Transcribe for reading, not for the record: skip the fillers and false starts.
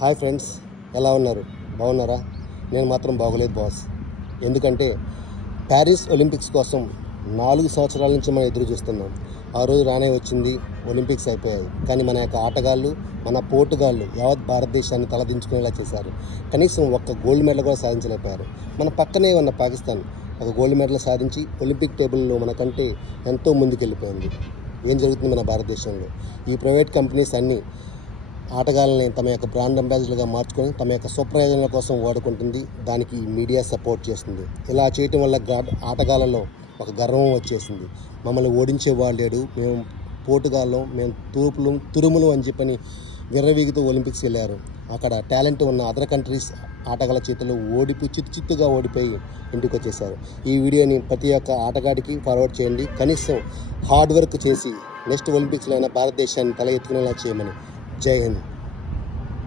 Hi friends, ఎలా ఉన్నారు? బాగున్నారా? నేను మాత్రం బాగోలేదు బాస్. ఎందుకంటే ప్యారిస్ ఒలింపిక్స్ కోసం 4 సంవత్సరాల నుంచి మనం ఎదురు చూస్తున్నాం. ఆ రోజు రానే వచ్చింది, ఒలింపిక్స్ అయిపోయాయి. కానీ మన యొక్క ఆటగాళ్ళు, మన పోటుగాళ్ళు యావత్ భారతదేశాన్ని తలదించుకునేలా చేశారు. కనీసం ఒక్క గోల్డ్ మెడల్ కూడా సాధించలేకపోయారు. మన పక్కనే ఉన్న పాకిస్తాన్ ఒక గోల్డ్ మెడల్ సాధించి ఒలింపిక్ టేబుల్లో మనకంటే ఎంతో ముందుకెళ్ళిపోయింది. ఏం జరుగుతుంది మన భారతదేశంలో? ఈ ప్రైవేట్ కంపెనీస్ అన్నీ ఆటగాళ్ళని తమ యొక్క బ్రాండ్ అంబాసిడర్గా మార్చుకొని తమ యొక్క స్వప్రయోజనాల కోసం వాడుకుంటుంది. దానికి మీడియా సపోర్ట్ చేస్తుంది. ఇలా చేయటం వల్ల ఆటగాళ్ళలో ఒక గర్వం వచ్చేసింది. మమ్మల్ని ఓడించేవాడు లేడు, మేము పోటుగాళ్ళం, మేము తురుములు అని చెప్పని విర్రవీగుతూ ఒలింపిక్స్కి వెళ్ళారు. అక్కడ టాలెంట్ ఉన్న అదర్ కంట్రీస్ ఆటగాళ్ళ చేతుల్లో ఓడిపోయి చిత్తుగా ఓడిపోయి ఇంటికి వచ్చేసారు. ఈ వీడియోని ప్రతి ఒక్క ఆటగాడికి ఫార్వర్డ్ చేయండి. కనీసం హార్డ్ వర్క్ చేసి నెక్స్ట్ ఒలింపిక్స్లో అయినా భారతదేశాన్ని తల ఎత్తుకునేలా చేయమని. జై హింద్.